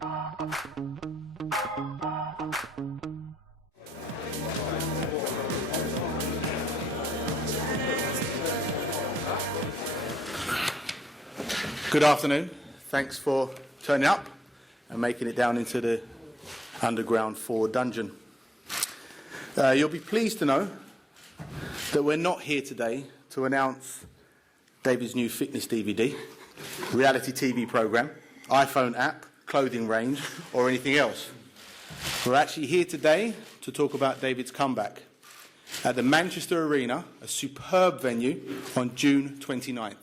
Good afternoon. Thanks for turning up and making it down into the underground 4 dungeon. You'll be pleased to know that we're not here today to announce David's new fitness DVD, reality TV programme, iPhone app, clothing range, or anything else. We're actually here today to talk about David's comeback at the Manchester Arena, a superb venue, on June 29th.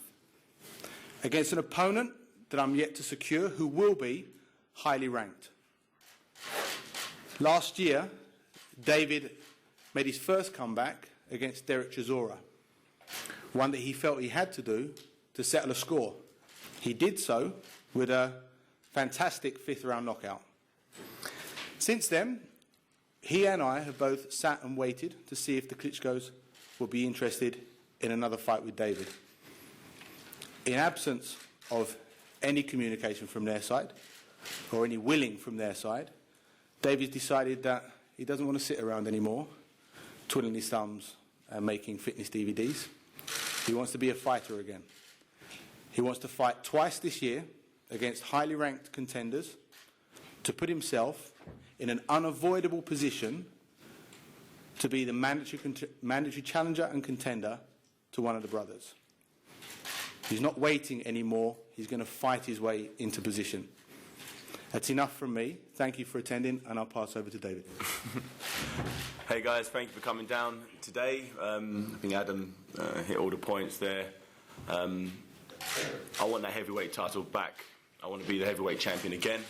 Against an opponent that I'm yet to secure, who will be highly ranked. Last year, David made his first comeback against Derek Chisora, one that he felt he had to do to settle a score. He did so with a fantastic 5th round knockout. Since then, he and I have both sat and waited to see if the Klitschkos would be interested in another fight with David. In absence of any communication from their side, or any willing from their side, David's decided that he doesn't want to sit around anymore, twiddling his thumbs and making fitness DVDs. He wants to be a fighter again. He wants to fight twice this year against highly ranked contenders to put himself in an unavoidable position to be the mandatory challenger and contender to one of the brothers. He's not waiting anymore. He's going to fight his way into position. That's enough from me. Thank you for attending, and I'll pass over to David. Hey guys, thank you for coming down today. I think Adam hit all the points there. I want that heavyweight title back. I want to be the heavyweight champion again.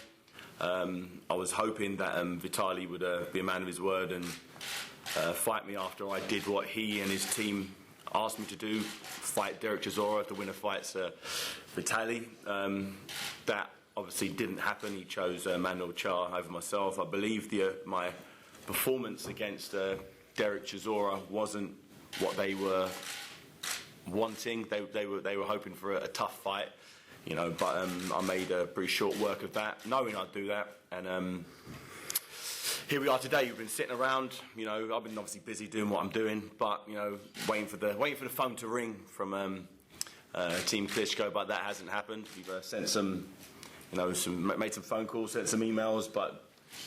I was hoping that Vitaly would be a man of his word and fight me after I did what he and his team asked me to do, fight Derek Chisora. The winner fights Vitaly. That obviously didn't happen. He chose Manuel Char over myself. I believe my performance against Derek Chisora wasn't what they were wanting. They were hoping for a tough fight, you know. But I made a pretty short work of that, knowing I'd do that. And here we are today. We've been sitting around, you know. I've been obviously busy doing what I'm doing, but you know, waiting for the phone to ring from Team Klitschko. But that hasn't happened. We've sent some, you know, made some phone calls, sent some emails, but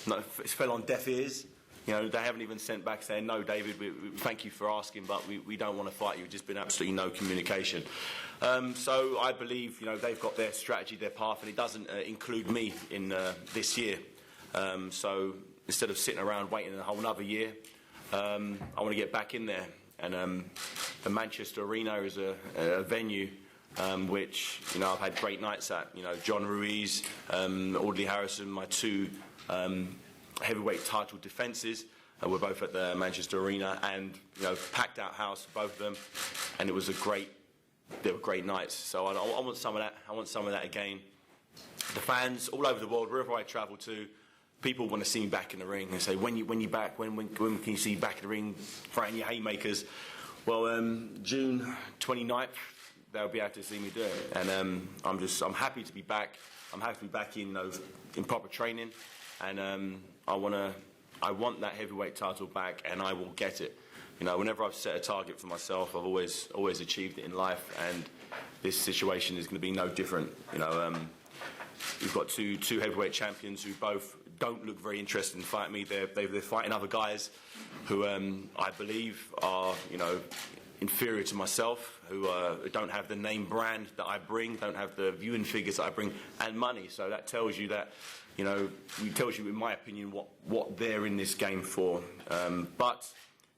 no, it fell on deaf ears. You know, they haven't even sent back saying, no, David, we thank you for asking, but we don't want to fight you. There's just been absolutely no communication. So I believe, you know, they've got their strategy, their path, and it doesn't include me in this year. So instead of sitting around waiting a whole another year, I want to get back in there. And the Manchester Arena is a venue which, you know, I've had great nights at. You know, John Ruiz, Audley Harrison, my 2 heavyweight title defences were both at the Manchester Arena, and you know, packed out house, both of them, and it was they were great nights. So I want some of that. I want some of that again. The fans all over the world, wherever I travel to, people want to see me back in the ring. They say, when you back? When can you see you back in the ring, fighting your haymakers? Well, June 29th, they'll be able to see me do it, and I'm happy to be back. I'm happy to be back in proper training, and I want that heavyweight title back, and I will get it. You know, whenever I've set a target for myself, I've always achieved it in life, and this situation is going to be no different. You know, we've got two heavyweight champions who both don't look very interested in fighting me. They're fighting other guys who I believe are, you know, inferior to myself, who don't have the name brand that I bring, don't have the viewing figures that I bring, and money. So that tells you that, you know, it tells you, in my opinion, what they're in this game for. But,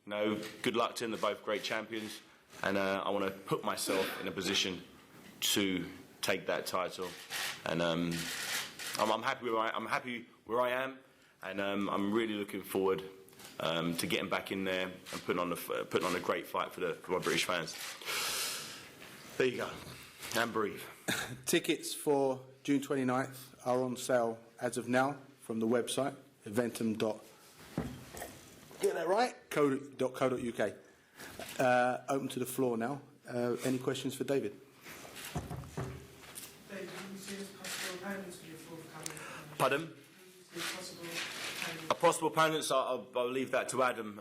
you know, good luck to them. They're both great champions, and I want to put myself in a position to take that title. And I'm happy where I am, and I'm really looking forward to getting back in there and putting on a great fight for my British fans. There you go. And breathe. Tickets for June 29th are on sale as of now from the website eventum.co.uk. Open to the floor now. Any questions for David? David, can you see as possible opponents for your forthcoming Pardon? A possible opponents, I'll leave that to Adam.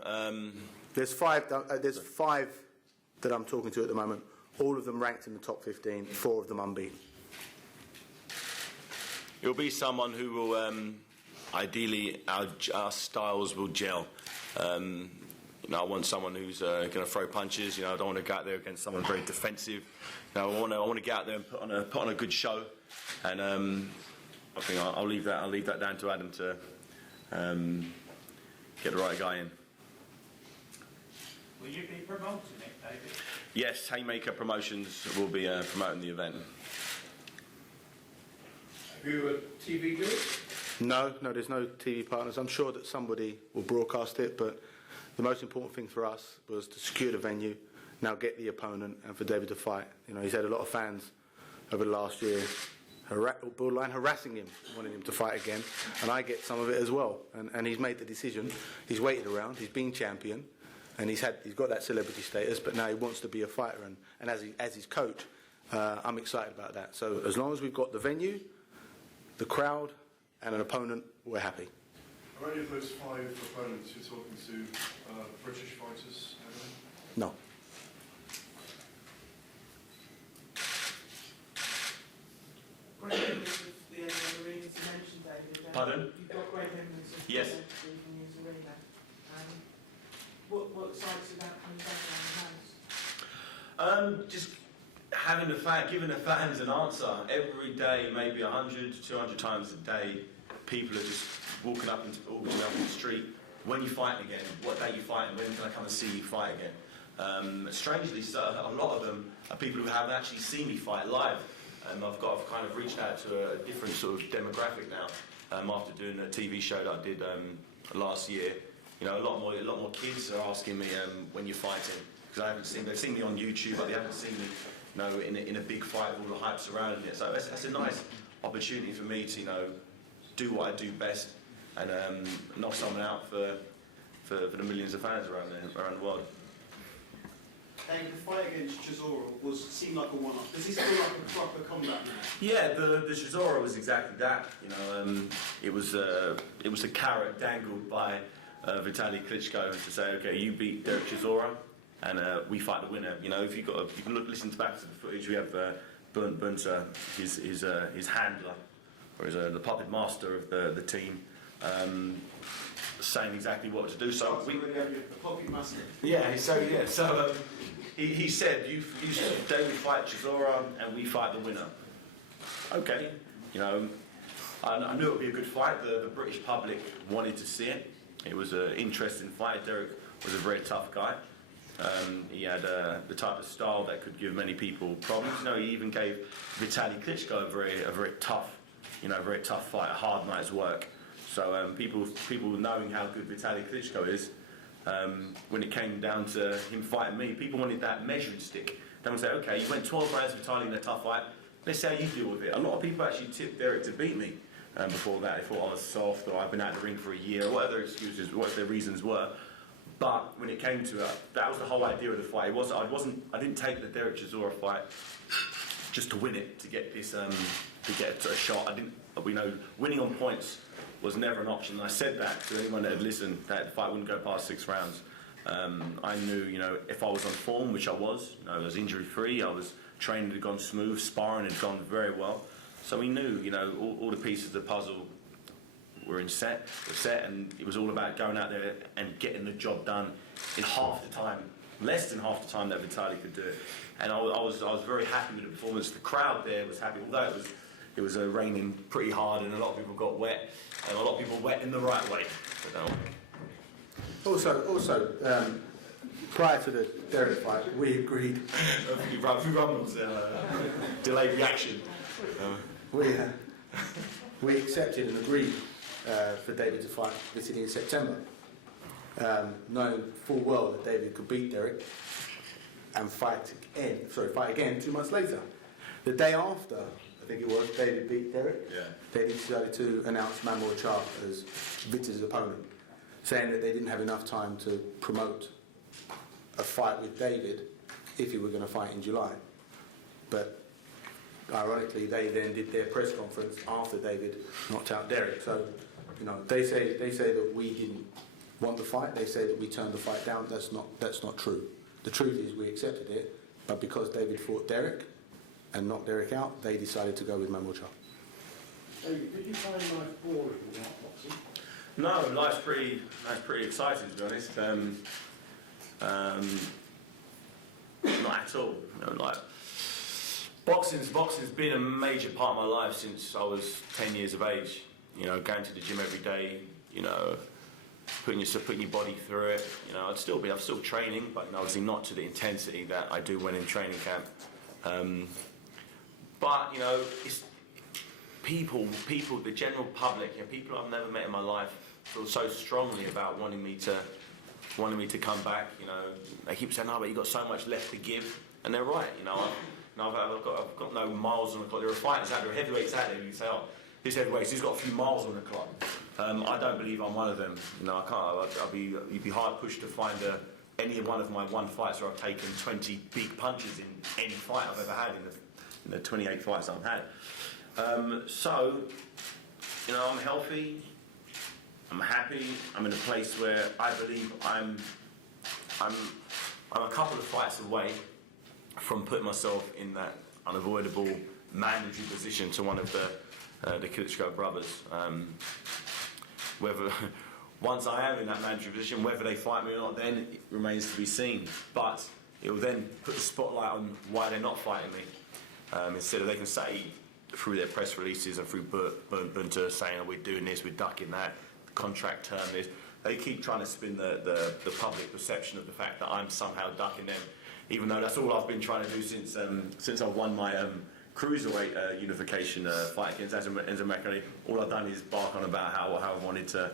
There's five that I'm talking to at the moment. All of them ranked in the top 15. 4 of them unbeaten. It'll be someone who will, ideally, our styles will gel. I want someone who's going to throw punches. I don't want to go out there against someone very defensive. I want to get out there and put on a good show. And I think I'll leave that down to Adam to get the right guy in. Will you be promoting it, David? Yes, Haymaker Promotions will be promoting the event. Have you a TV deal? No, there's no TV partners. I'm sure that somebody will broadcast it, but the most important thing for us was to secure the venue, now get the opponent, and for David to fight. He's had a lot of fans over the last year borderline harassing him, wanting him to fight again, and I get some of it as well. And he's made the decision. He's waited around. He's been champion, and he's got that celebrity status. But now he wants to be a fighter, and as his coach, I'm excited about that. So as long as we've got the venue, the crowd, and an opponent, we're happy. Are any of those 5 opponents you're talking to British fighters? No. Great evidence of the arenas you mentioned, David. Pardon? You've got great evidence of Yes. the news arena. What sides of that comes back on the house? Just giving the fans an answer every day, maybe 100 to 200 times a day. People are just walking up into the street. When you fight again? What day you fighting? When can I come and see you fight again? Strangely, so a lot of them are people who haven't actually seen me fight live. I've kind of reached out to a different sort of demographic now. After doing a TV show that I did last year, a lot more kids are asking me when you're fighting, because they've seen me on YouTube, but they haven't seen me, in a big fight with all the hype surrounding it. So that's a nice opportunity for me to, do what I do best and knock someone out for the millions of fans around the world. David, the fight against Chisora seemed like a one-off. Does this feel like a proper comeback now? Yeah, the Chisora was exactly that. It was a carrot dangled by Vitaly Klitschko to say, okay, you beat Derek Chisora, and we fight the winner. If you can listen back to the footage, we have Bunter, his handler, or the puppet master of the team, saying exactly what to do. So we already have the puppet master. Yeah. So he said, "You David fight Chisora, and we fight the winner." Okay. I knew it would be a good fight. The British public wanted to see it. It was an interesting fight. Derek was a very tough guy. He had the type of style that could give many people problems. He even gave Vitaly Klitschko a very tough fight, a hard night's work. So people knowing how good Vitaly Klitschko is, when it came down to him fighting me, people wanted that measuring stick. They would say, okay, you went 12 rounds with Vitaly in a tough fight. Let's see how you deal with it. A lot of people actually tipped Derek to beat me before that. They thought I was soft, or I've been out of the ring for a year, or whatever their excuses, what their reasons were. But when it came to it, that was the whole idea of the fight. I didn't take the Derek Chisora fight just to win it, to get this, to get a shot. Winning on points was never an option. And I said that to anyone that had listened, that the fight wouldn't go past 6 rounds. I knew, if I was on form, which I was, I was injury-free, I was training had gone smooth, sparring had gone very well. So we knew, all the pieces of the puzzle were set, and it was all about going out there and getting the job done in half the time, less than half the time that Vitaly could do it. And I was very happy with the performance. The crowd there was happy, although it was raining pretty hard, and a lot of people got wet, and a lot of people wet in the right way. Also, prior to the Derek fight, we agreed. Delayed reaction. We accepted and agreed for David to fight Vitaly in September, knowing full well that David could beat Derek and fight again 2 months later. The day after, I think it was, David beat Derek. Yeah. They decided to announce Mamor Chart as Vita's opponent, saying that they didn't have enough time to promote a fight with David if he were going to fight in July. But ironically, they then did their press conference after David knocked out Derek. So, they say that we didn't want the fight. They say that we turned the fight down. That's not true. The truth is we accepted it, but because David fought Derek and knocked Derek out, they decided to go with Mamucha. David, did you find life boring without boxing? No, life's pretty exciting, to be honest. Not at all. Boxing's been a major part of my life since I was 10 years of age. Going to the gym every day. Putting your body through it. I'm still training, but obviously not to the intensity that I do when in training camp. But it's people, the general public, people I've never met in my life feel so strongly about wanting me to come back. They keep saying, "Oh, but you've got so much left to give," and they're right. I've got no miles on the clock. There are fighters out there, heavyweights out there. You say, "Oh, this heavyweight, he's got a few miles on the clock." I don't believe I'm one of them. I can't. You'd be hard pushed to find any one of my fights where I've taken 20 big punches in any fight I've ever had in the 28 fights I've had. I'm healthy. I'm happy. I'm in a place where I believe I'm a couple of fights away from putting myself in that unavoidable mandatory position to one of the Klitschko brothers. Whether once I am in that mandatory position, whether they fight me or not, then it remains to be seen. But it will then put the spotlight on why they're not fighting me. Instead of they can say through their press releases and through Bunter saying, "Oh, we're doing this, we're ducking that, the contract term this." They keep trying to spin the public perception of the fact that I'm somehow ducking them, even though that's all I've been trying to do since I've won my cruiserweight unification fight against Enzo Maccabi. All I've done is bark on about how I wanted to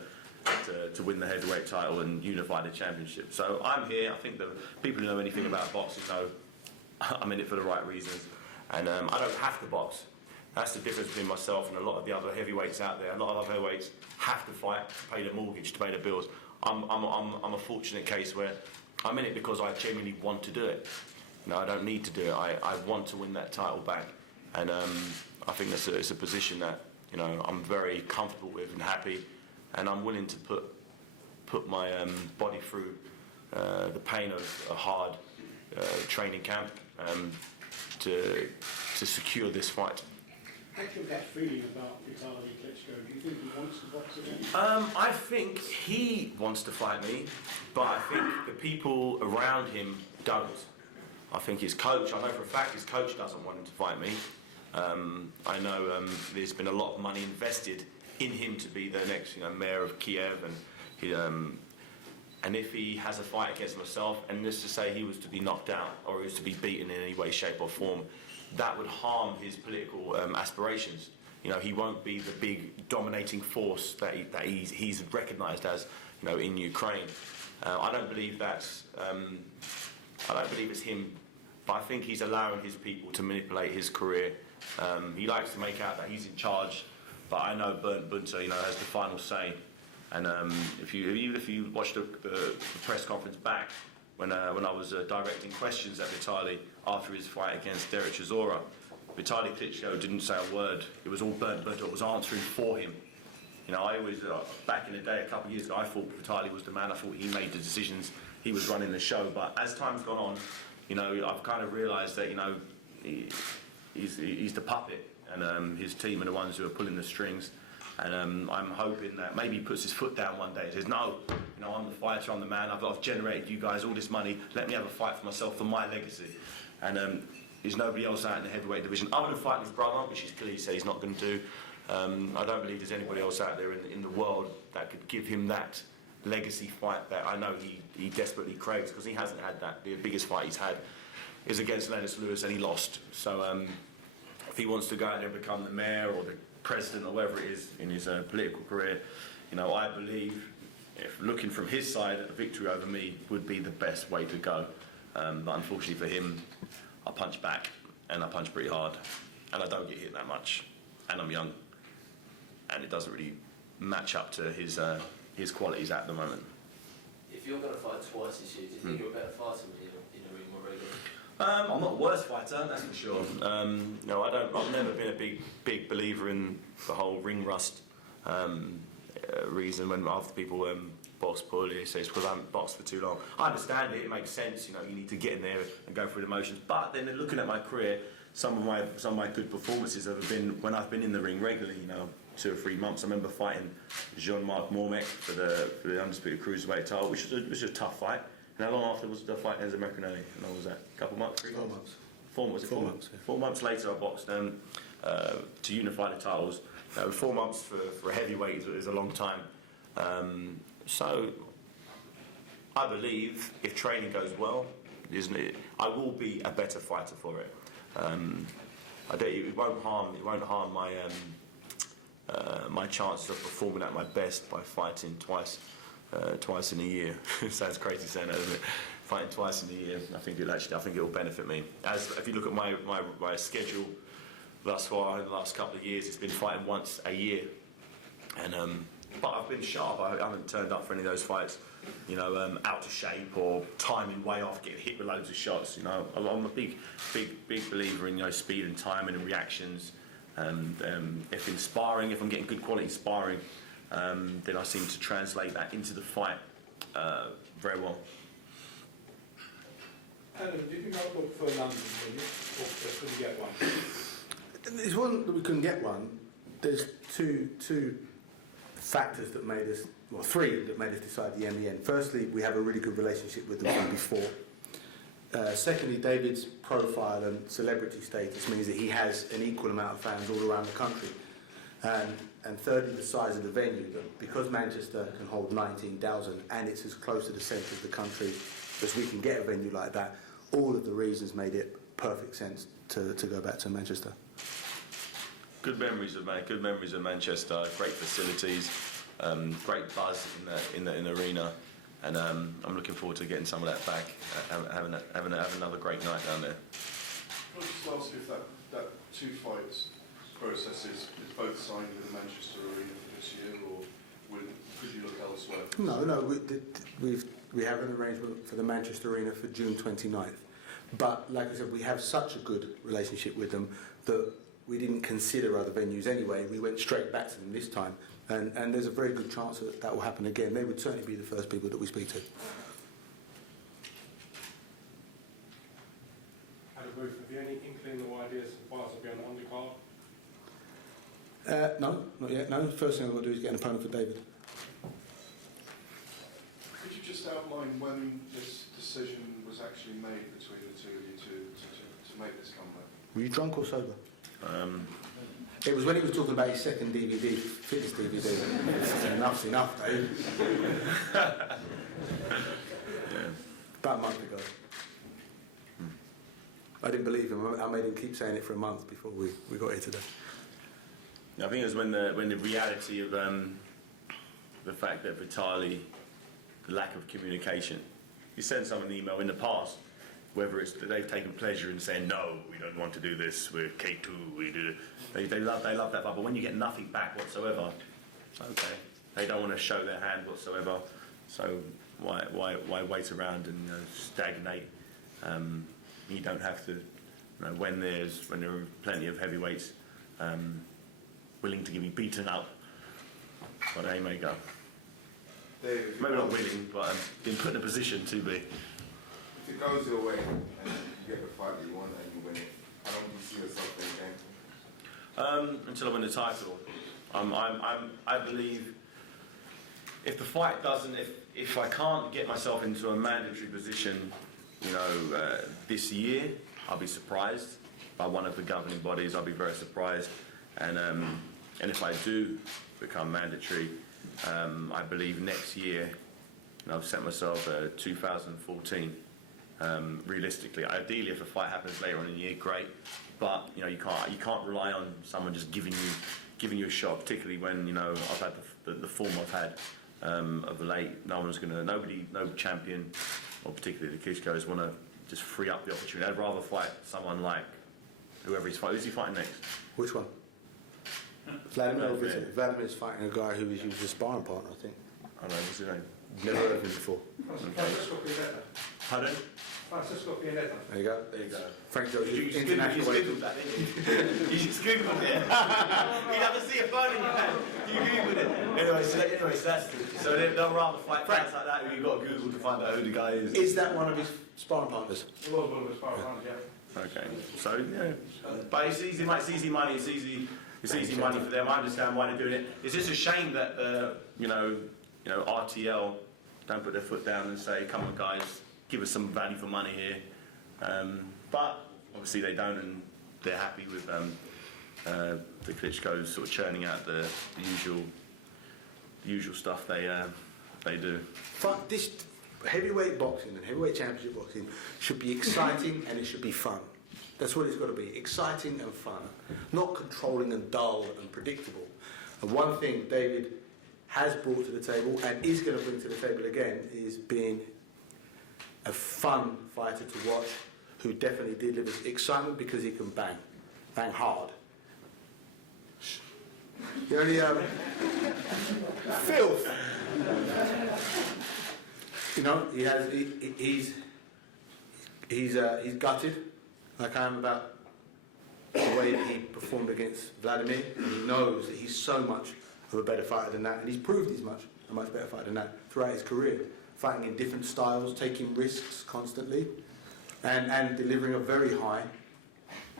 win the heavyweight title and unify the championship. So I'm here. I think the people who know anything about boxing know I'm in it for the right reasons, and I don't have to box. That's the difference between myself and a lot of the other heavyweights out there. A lot of other heavyweights have to fight to pay the mortgage, to pay the bills. I'm a fortunate case where I'm in it because I genuinely want to do it. I don't need to do it. I want to win that title back. And I think it's a position that I'm very comfortable with and happy, and I'm willing to put my body through the pain of a hard training camp to secure this fight. What's your gut feeling about Vitaly Klitschko? Do you think he wants to box again? I think he wants to fight me, but I think the people around him don't. I think his coach, I know for a fact his coach doesn't want him to fight me. I know there's been a lot of money invested in him to be the next mayor of Kiev, and if he has a fight against myself, and let's just say he was to be knocked out or he was to be beaten in any way, shape or form, that would harm his political aspirations. He won't be the big dominating force that he's recognised as in Ukraine. I don't believe that's I don't believe it's him, but I think he's allowing his people to manipulate his career. He likes to make out that he's in charge, but I know Bernd Bunter, has the final say. And if you watch the press conference back when I was directing questions at Vitaly after his fight against Derek Chisora, Vitaly Klitschko didn't say a word. It was all Bernd Bunter that was answering for him. I always back in the day, a couple of years ago, I thought Vitaly was the man. I thought he made the decisions. He was running the show. But as time's gone on, I've kind of realised that he's the puppet, and his team are the ones who are pulling the strings. And I'm hoping that maybe he puts his foot down one day and says, "No, I'm the fighter, I'm the man. I've generated you guys all this money. Let me have a fight for myself, for my legacy." And there's nobody else out in the heavyweight division other than fighting his brother, which he's clearly said he's not going to do. I don't believe there's anybody else out there in the world that could give him that legacy fight that I know he desperately craves, because he hasn't had that. The biggest fight he's had is against Lennox Lewis, and he lost. So if he wants to go out there and become the mayor or the president or whatever it is in his political career, I believe, if looking from his side, a victory over me would be the best way to go. But unfortunately for him, I punch back, and I punch pretty hard, and I don't get hit that much, and I'm young, and it doesn't really match up to his qualities at the moment. If you're going to fight twice this year, do you think you're a better fighter in a ring more regularly? I'm not the worst fighter, that's for sure. No, I've never been a big believer in the whole ring rust reason. When after people box poorly, they say it's because I haven't boxed for too long. I understand it; it makes sense. You know, you need to get in there and go through the motions. But then looking at my career, some of my good performances have been when I've been in the ring regularly. You know, 2 or 3 months. I remember fighting Jean-Marc Mormec for the undisputed cruiserweight title, which was a tough fight. And how long after was the fight as American Ali? And I was that? A couple months? 3 months? 4 months. 4 months. Yeah. 4 months later, I boxed to unify the titles. 4 months for a heavyweight is a long time. So I believe if training goes well, isn't it? I will be a better fighter for it. It won't harm my my chances of performing at my best by fighting twice in a year. It sounds crazy saying that, doesn't it? Fighting twice in a year, I think it will benefit me. As if you look at my schedule thus far in the last couple of years, it's been fighting once a year, and but I've been sharp. I haven't turned up for any of those fights, you know, out of shape or timing way off, getting hit with loads of shots. You know, I'm a big believer in, you know, speed and timing and reactions. If in sparring, if I'm getting good quality sparring, then I seem to translate that into the fight very well. Adam, did you not look for London, did you? Or just couldn't get one? It wasn't that we couldn't get one. There's two factors that made us, well, 3 that made us decide the end. Firstly, we have a really good relationship with them from before. Secondly, David's profile and celebrity status means that he has an equal amount of fans all around the country. And thirdly, the size of the venue. Because Manchester can hold 19,000 and it's as close to the centre of the country as we can get a venue like that, all of the reasons made it perfect sense to go back to Manchester. Good memories of Manchester. Great facilities, great buzz in the arena, and I'm looking forward to getting some of that back. Having another great night down there. Can I just ask if that 2 fights process is both signed with the Manchester arena for this year, or could you look elsewhere? No. We have an arrangement for the Manchester arena for June 29th. But like I said, we have such a good relationship with them that we didn't consider other venues anyway. We went straight back to them this time, and there's a very good chance that will happen again. They would certainly be the first people that we speak to. Adam Booth, have you any inkling or ideas of fights will be on the undercard? No, not yet. No, first thing I've got to do is get an opponent for David. Could you just outline when this decision was actually made between the two of you to make this comeback? Were you drunk or sober? It was when he was talking about his second DVD, fitness DVD. Enough's enough, Dave. About a month ago. I didn't believe him. I made him keep saying it for a month before we got here today. I think it was when the reality of the fact that Vitaly, the lack of communication. You sent someone an email in the past, whether it's that they've taken pleasure in saying no, we don't want to do this, we're K2, we do. They love that, but when you get nothing back whatsoever, okay, they don't want to show their hand whatsoever. So why wait around and stagnate? You don't have to. When there are plenty of heavyweights willing to be beaten up, but they may go. Dave, Maybe not willing, but been put in a position to be. if it goes your way and you get the fight you want and you win it, how long do you see yourself in the game? Until I win the title. I believe if the fight doesn't, if I can't get myself into a mandatory position, this year, I'll be surprised by one of the governing bodies. I'll be very surprised, and if I do become mandatory, I believe next year, and I've set myself 2014. Realistically, ideally, if a fight happens later on in the year, great. But you can't rely on someone just giving you a shot, particularly when I've had the form I've had of late. No champion, or particularly the Klitschko's, want to just free up the opportunity. I'd rather fight someone like whoever he's fighting. Who's he fighting next? Which one? Vladimir. Vladimir's fighting a guy who was his sparring partner, I think. I don't know, what's his name? Never heard of him before. Let's look at that. Pardon? Francisco Pianeta. There you go. There you go. Frank Jones, You just international Googled that, didn't you? You just Googled it. You'd have to see a phone in your hand. You Googled it. Anyway, so that's so they'll rather fight fights like that who you've got to Google to find out who the guy is. Is that one of his sparring partners? It was one of his power runs, yeah. Okay, so yeah, but it's easy, mate. It's easy money. It's easy money for them. I understand why they're doing it. It's just a shame that you know, RTL don't put their foot down and say, "Come on, guys, give us some value for money here." But obviously they don't, and they're happy with the Klitschko's sort of churning out the usual stuff they do. This heavyweight boxing and heavyweight championship boxing should be exciting and it should be fun. That's what it's got to be, exciting and fun, not controlling and dull and predictable. And one thing David has brought to the table and is going to bring to the table again is being a fun fighter to watch, who definitely delivers excitement because he can bang hard. You only filth. You know, he's gutted, like I am, about the way that he performed against Vladimir, and he knows that he's so much of a better fighter than that, and he's proved he's a much better fighter than that throughout his career, fighting in different styles, taking risks constantly, and delivering a very high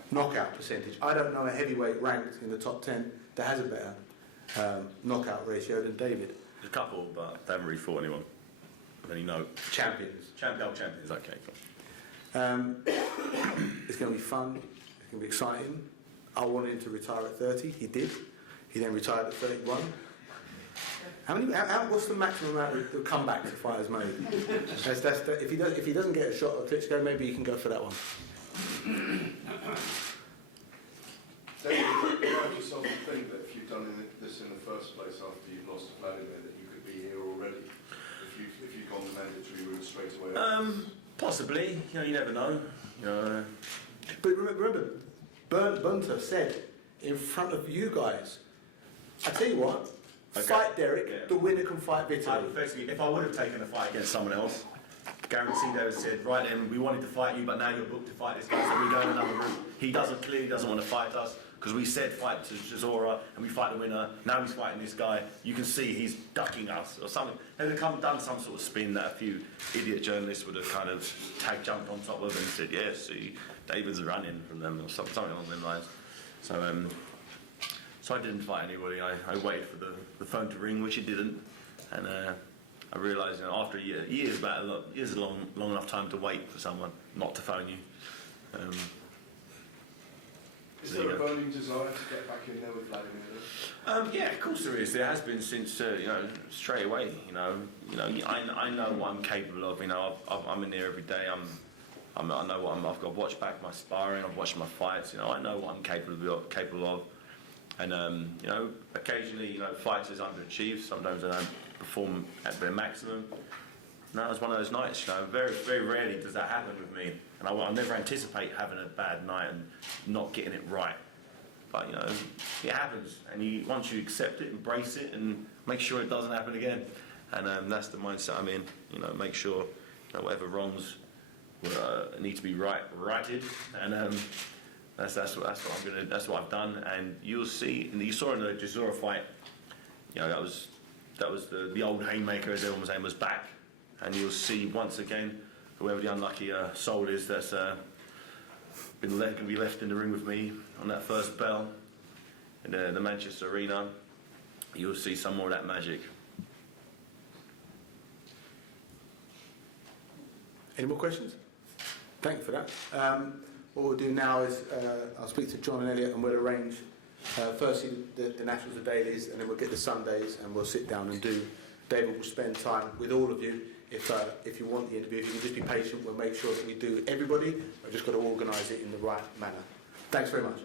knockout percentage. I don't know a heavyweight ranked in the top 10 that has a better knockout ratio than David. There's a couple, but they haven't really fought anyone. Any Champions. Champions, okay. It's going to be fun. It's going to be exciting. I wanted him to retire at 30. He did. He then retired at 31. What's the maximum amount of comebacks a fighter's made? If he doesn't get a shot at Klitschko, maybe he can go for that one. David, you might yourself think that if you've done this in the first place after you've lost to Vladimir, that you could be here already? If you'd gone the mandatory route straight away? Possibly. You know, you never know. You know. But remember, Bunter said in front of you guys, I tell you what, fight Derek, yeah. The winner can fight Vitaly. Hypothetically, if I would have taken a fight against someone else, guaranteed they would have said, right then, we wanted to fight you, but now you're booked to fight this guy, so we're going another route. He clearly doesn't want to fight us, because we said fight to Chisora, and we fight the winner, now he's fighting this guy. You can see he's ducking us, or something. They'd have done some sort of spin that a few idiot journalists would have kind of jumped on top of and said, yes, see, David's running from them, or something along those lines. So I didn't fight anybody. I waited for the phone to ring, which it didn't, and I realised, after a year, years is a long enough time to wait for someone not to phone you. Is there a burning desire to get back in there with Vladimir? Yeah, of course there is. There has been since straight away. I know what I'm capable of. I'm in there every day. I know what I've got to watch back my sparring. I've watched my fights. I know what I'm capable of. And occasionally, fighters underachieve. Sometimes they don't perform at their maximum. No, it's one of those nights. Very, very rarely does that happen with me. And I never anticipate having a bad night and not getting it right. But it happens. And once you accept it, embrace it, and make sure it doesn't happen again. And that's the mindset I'm in. Make sure whatever wrongs need to be righted. And that's what I'm gonna. That's what I've done. And you'll see. And you saw in the Chisora fight. That was the old haymaker, as everyone was saying, was back. And you'll see once again, whoever the unlucky soul is that's going to be left in the ring with me on that first bell in the Manchester Arena, you'll see some more of that magic. Any more questions? Thank you for that. What we'll do now is I'll speak to John and Elliot, and we'll arrange firstly the Nationals, the dailies, and then we'll get the Sundays, and we'll sit down and do. David will spend time with all of you. If you want the interview, if you can just be patient, we'll make sure that we do everybody. I've just got to organise it in the right manner. Thanks very much.